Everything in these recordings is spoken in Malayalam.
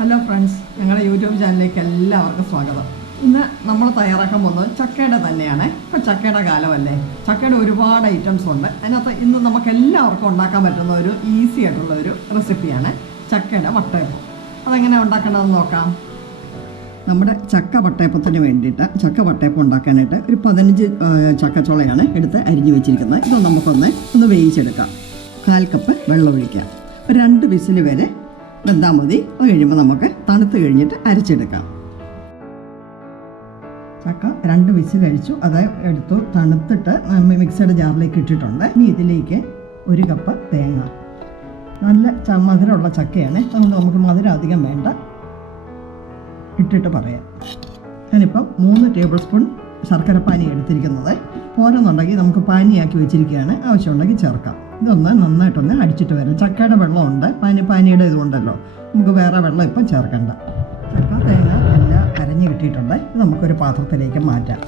ഹലോ ഫ്രണ്ട്സ് ഞങ്ങളുടെ യൂട്യൂബ് ചാനലിലേക്ക് എല്ലാവർക്കും സ്വാഗതം. ഇന്ന് നമ്മൾ തയ്യാറാക്കാൻ പോകുന്നത് ചക്കയുടെ തന്നെയാണ്. ഇപ്പോൾ ചക്കയുടെ കാലമല്ലേ. ചക്കയുടെ ഒരുപാട് ഐറ്റംസ് ഉണ്ട്. അതിനകത്ത് ഇന്ന് നമുക്ക് എല്ലാവർക്കും ഉണ്ടാക്കാൻ പറ്റുന്ന ഒരു ഈസി ആയിട്ടുള്ള ഒരു റെസിപ്പിയാണ് ചക്കയുടെ വട്ടയപ്പം. അതെങ്ങനെ ഉണ്ടാക്കേണ്ടതെന്ന് നോക്കാം. നമ്മുടെ ചക്ക വട്ടയപ്പത്തിന് വേണ്ടിയിട്ട് ചക്ക വട്ടയപ്പം ഉണ്ടാക്കാനായിട്ട് ഒരു പതിനഞ്ച് ചക്കച്ചോളയാണ് എടുത്ത് അരിഞ്ഞു വെച്ചിരിക്കുന്നത്. ഇത് നമുക്കൊന്ന് ഒന്ന് വേവിച്ചെടുക്കാം. കാൽ കപ്പ് വെള്ളം ഒഴിക്കാം രണ്ട് വിസിൽ വരെ വെന്താൽ മതി. അത് കഴിയുമ്പോൾ നമുക്ക് തണുത്ത് കഴിഞ്ഞിട്ട് അരച്ചെടുക്കാം. ചക്ക രണ്ട് വിസ് കഴിച്ചു. അത് എടുത്തു തണുത്തിട്ട് മിക്സഡ് ജാറിലേക്ക് ഇട്ടിട്ടുണ്ട്. ഇനി ഇതിലേക്ക് ഒരു കപ്പ് തേങ്ങ. നല്ല മധുരമുള്ള ചക്കയാണ്. അതുകൊണ്ട് നമുക്ക് മധുരം അധികം വേണ്ട. ഇട്ടിട്ട് പറയാം. ഞാനിപ്പം മൂന്ന് ടേബിൾ സ്പൂൺ ശർക്കര പാനി എടുത്തിരിക്കുന്നത്. പോരെന്നുണ്ടെങ്കിൽ നമുക്ക് പാനിയാക്കി വെച്ചിരിക്കുകയാണ്. ആവശ്യമുണ്ടെങ്കിൽ ചേർക്കാം. ഇതൊന്ന് നന്നായിട്ടൊന്ന് അടിച്ചിട്ട് വരാം ചക്കയുടെ വെള്ളമുണ്ട്. പനി പനിയുടെ ഇതുകൊണ്ടല്ലോ നമുക്ക് വേറെ വെള്ളം ഇപ്പം ചേർക്കണ്ട. ചക്ക തേങ്ങ എല്ലാം അരഞ്ഞ് കിട്ടിയിട്ടുണ്ട്. ഇത് നമുക്കൊരു പാത്രത്തിലേക്ക് മാറ്റാം.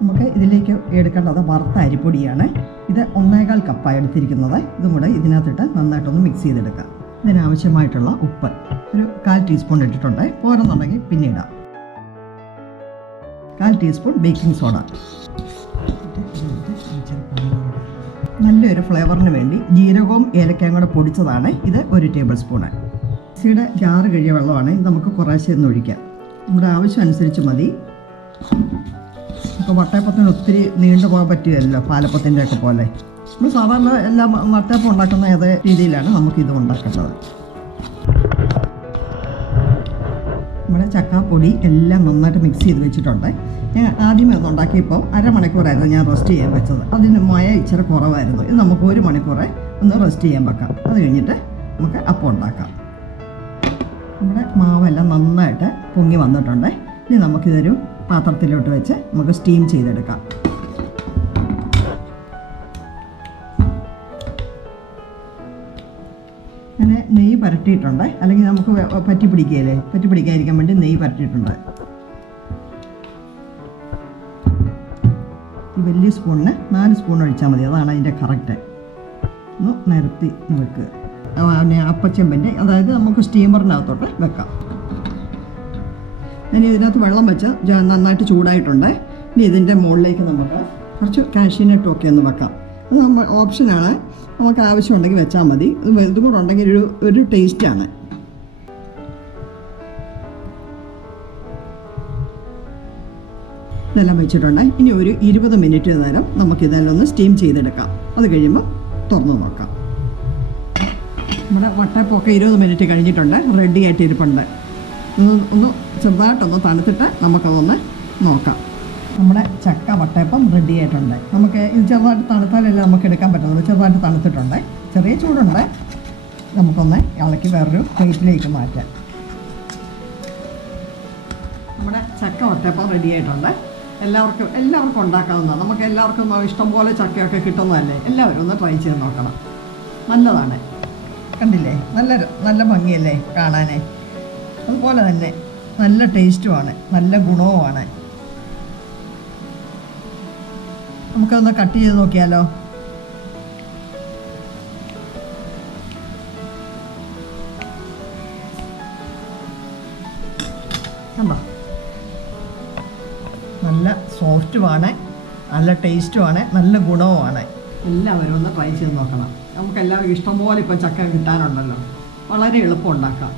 നമുക്ക് ഇതിലേക്ക് എടുക്കേണ്ടത് വറുത്ത അരിപ്പൊടിയാണ്. ഇത് ഒന്നേകാൽ കപ്പാണ് എടുത്തിരിക്കുന്നത്. ഇതും കൂടെ ഇതിനകത്തിട്ട് നന്നായിട്ടൊന്ന് മിക്സ് ചെയ്തെടുക്കാം. ഇതിനാവശ്യമായിട്ടുള്ള ഉപ്പ് ഒരു കാൽ ടീസ്പൂൺ ഇട്ടിട്ടുണ്ട്. പോരെന്നുണ്ടെങ്കിൽ പിന്നീടാം. കാൽ ടീസ്പൂൺ ബേക്കിംഗ് സോഡ നല്ലൊരു ഫ്ലേവറിന് വേണ്ടി ജീരകവും ഏലക്കയും കൂടെ പൊടിച്ചതാണ്. ഇത് ഒരു ടേബിൾ സ്പൂണ്. മിക്സിയുടെ ജാറ് കഴിയ വെള്ളമാണ് നമുക്ക് കുറേശ്ശെ ഒന്ന് ഒഴിക്കാം. നമ്മുടെ ആവശ്യം അനുസരിച്ച് മതി. ഇപ്പോൾ വട്ടയപ്പത്തിന് ഒത്തിരി നീണ്ടു പോകാൻ പറ്റുകയല്ലോ പാലപ്പത്തിന്റെ ഒക്കെ പോലെ. നമ്മൾ സാധാരണ എല്ലാം വട്ടയപ്പം ഉണ്ടാക്കുന്ന ഏത് രീതിയിലാണ് നമുക്കിത് ഉണ്ടാക്കേണ്ടത്? നമ്മുടെ ചക്കാപ്പൊടി എല്ലാം നന്നായിട്ട് മിക്സ് ചെയ്ത് വെച്ചിട്ടുണ്ട്. ഞാൻ ആദ്യമേ ഒന്ന് ഉണ്ടാക്കിയപ്പോൾ അരമണിക്കൂറായിരുന്നു ഞാൻ റെസ്റ്റ് ചെയ്യാൻ വെച്ചത്. അതിന് മയ ഇച്ചിരി കുറവായിരുന്നു. ഇത് നമുക്ക് ഒരു മണിക്കൂറെ ഒന്ന് റെസ്റ്റ് ചെയ്യാൻ വെക്കാം. അത് കഴിഞ്ഞിട്ട് നമുക്ക് അപ്പം ഉണ്ടാക്കാം. നമ്മുടെ മാവെല്ലാം നന്നായിട്ട് പൊങ്ങി വന്നിട്ടുണ്ട്. ഇനി നമുക്കിതൊരു പാത്രത്തിലോട്ട് വെച്ച് നമുക്ക് സ്റ്റീം ചെയ്തെടുക്കാം. അങ്ങനെ നെയ്യ് പരട്ടിയിട്ടുണ്ട്. അല്ലെങ്കിൽ നമുക്ക് പറ്റി പിടിക്കുകയല്ലേ? പറ്റി പിടിക്കാതിരിക്കാൻ വേണ്ടി നെയ്യ് പരട്ടിയിട്ടുണ്ട്. ഈ വലിയ സ്പൂണിന് നാല് സ്പൂൺ ഒഴിച്ചാൽ മതി. അതാണ് അതിന്റെ കറക്റ്റ് ഒന്ന് നിരത്തി വെക്കുക പിന്നെ അപ്പച്ചെമ്പിന്റെ അതായത് നമുക്ക് സ്റ്റീമറിനകത്തോട്ട് വെക്കാം. ഇനി ഇതിനകത്ത് വെള്ളം വെച്ച് നന്നായിട്ട് ചൂടായിട്ടുണ്ട്. ഇനി ഇതിന്റെ മുകളിലേക്ക് നമുക്ക് കുറച്ച് കാഷ്യൂനട്ടും ഒക്കെ ഒന്ന് വെക്കാം. അത് നമ്മൾ ഓപ്ഷനാണ് നമുക്ക് ആവശ്യമുണ്ടെങ്കിൽ വെച്ചാൽ മതി. ഇത് കൂടെ ഉണ്ടെങ്കിൽ ഒരു ഒരു ടേസ്റ്റാണ് ഇതെല്ലാം വെച്ചിട്ടുണ്ട്. ഇനി ഒരു ഇരുപത് മിനിറ്റ് നേരം നമുക്കിതെല്ലാം ഒന്ന് സ്റ്റീം ചെയ്തെടുക്കാം. അത് കഴിയുമ്പോൾ തുറന്നു നോക്കാം. നമ്മുടെ വട്ടപ്പൊക്കെ ഇരുപത് മിനിറ്റ് കഴിഞ്ഞിട്ടുണ്ട്. റെഡി ആയിട്ട് ഇരിപ്പുണ്ട് ഒന്ന് ചെറുതായിട്ടൊന്ന് തണുത്തിട്ട് നമുക്കതൊന്ന് നോക്കാം. നമ്മുടെ ചക്ക വട്ടയപ്പം റെഡി ആയിട്ടുണ്ട്. നമുക്ക് ഇത് ചെറുതായിട്ട് തണുത്താലല്ലേ നമുക്ക് എടുക്കാൻ പറ്റുന്നത്. ചെറുതായിട്ട് തണുത്തിട്ടുണ്ട്. ചെറിയ ചൂടുണ്ട്. നമുക്കൊന്ന് ഇളക്കി വേറൊരു പ്ലേറ്റിലേക്ക് മാറ്റാം. നമ്മുടെ ചക്ക വട്ടയപ്പം റെഡി ആയിട്ടുണ്ട്. എല്ലാവർക്കും എല്ലാവർക്കും ഉണ്ടാക്കാവുന്നതാണ്. നമുക്ക് എല്ലാവർക്കും ഇഷ്ടംപോലെ ചക്കയൊക്കെ കിട്ടുന്നതല്ലേ? എല്ലാവരും ഒന്ന് ട്രൈ ചെയ്ത് നോക്കണം. നല്ലതാണ്. കണ്ടില്ലേ? നല്ല നല്ല ഭംഗിയല്ലേ കാണാനേ? അതുപോലെ തന്നെ നല്ല ടേസ്റ്റുമാണ് നല്ല ഗുണവുമാണ്. നമുക്കൊന്ന് കട്ട് ചെയ്ത് നോക്കിയാലോ? നല്ല സോഫ്റ്റുമാണ് നല്ല ടേസ്റ്റുമാണ് നല്ല ഗുണവുമാണ്. എല്ലാവരും ഒന്ന് ട്രൈ ചെയ്ത് നോക്കണം. നമുക്ക് എല്ലാവർക്കും ഇഷ്ടംപോലെ ഇപ്പം ചക്ക കിട്ടാനുണ്ടല്ലോ. വളരെ എളുപ്പം ഉണ്ടാക്കാം.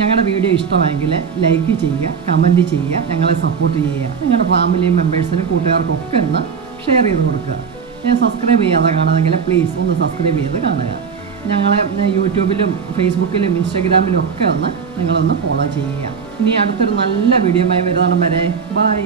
ഞങ്ങളുടെ വീഡിയോ ഇഷ്ടമായെങ്കിൽ ലൈക്ക് ചെയ്യുക കമന്റ് ചെയ്യുക ഞങ്ങളെ സപ്പോർട്ട് ചെയ്യുക. നിങ്ങളുടെ ഫാമിലി മെമ്പേഴ്സിനും കൂട്ടുകാർക്കും ഒക്കെ ഒന്ന് ഷെയർ ചെയ്ത് കൊടുക്കുക. ഞാൻ സബ്സ്ക്രൈബ് ചെയ്യാതെ കാണുന്നെങ്കിൽ പ്ലീസ് ഒന്ന് സബ്സ്ക്രൈബ് ചെയ്ത് കാണുക. ഞങ്ങളെ യൂട്യൂബിലും ഫേസ്ബുക്കിലും ഇൻസ്റ്റാഗ്രാമിലും ഒക്കെ ഒന്ന് നിങ്ങളൊന്ന് ഫോളോ ചെയ്യുക. ഇനി അടുത്തൊരു നല്ല വീഡിയോ വരുന്നതാണ് വരെ ബൈ